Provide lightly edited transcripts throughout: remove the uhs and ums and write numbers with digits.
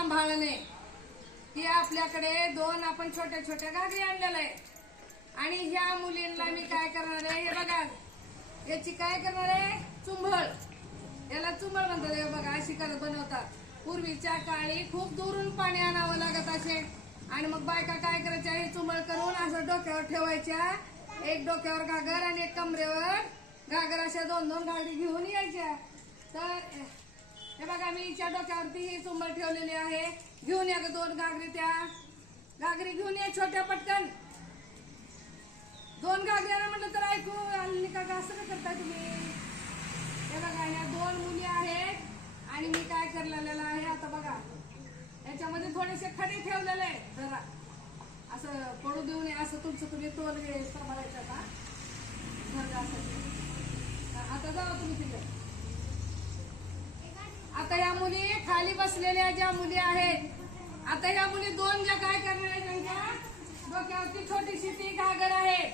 सांभाळणे की आपल्याकडे दोन आपण छोट्या छोट्या घागरी आणलेल्या आहे आणि ह्या मुलींना मी काय करणार आहे हे बघा, याची काय करणार आहे चुंबळ, याला चुंबळ म्हणतात. हे बघा अशी करत बनवतात. पूर्वीच्या काळी खूप दुरून पाणी आणावं लागत असे आणि मग बायका काय करायच्या हे चुंबळ करून असं डोक्यावर ठेवायच्या, एक डोक्यावर घागर आणि एक कमरेवर घागर, अशा दोन दोन घागरी घेऊन यायच्या. तर हे बघा मी हिच्या डोक्यावरती ही चुंबळ ठेवलेली आहे. घेऊन या ग दोन घागरी, त्या घागरी घेऊन या छोट्या पटकन. दोन घागऱ्याला म्हटलं तर ऐकू आली का असं का करताय तुम्ही. हे बघा ह्या दोन मुली आहेत आणि मी काय करलेलं आहे आता बघा, याच्यामध्ये थोडेसे खडे ठेवलेले आहे, जरा असं पडू देऊ नये असं तुमचं तुम्ही तोल सांभाळायचं का आता जावा तुम्ही तिथे. आता ह्या मुली खाली बसलेल्या ज्या मुली आहेत, आता ह्या मुली दोन ज्या काय करणार आहेत त्यांच्या डोक्यावरती छोटीशी ती घागर आहे,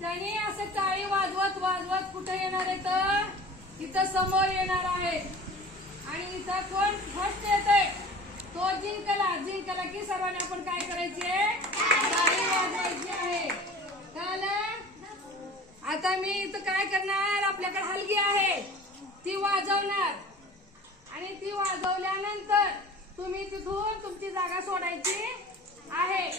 त्यांनी असं टाळी वाजवत वाजवत कुठे येणार आहे तर इथं समोर येणार आहे आणि इथं कोण फर्स्ट येतंय तो जिंकला की सर्वांनी आपण काय करायचे टाळी वाजवायची आहे. आता मी इथं काय करणार, आपल्याकडे हलगी आहे ती वाजवणार आणि ती वाजवल्यानंतर तुम्ही तिथून तुमची जागा सोडायची आहे.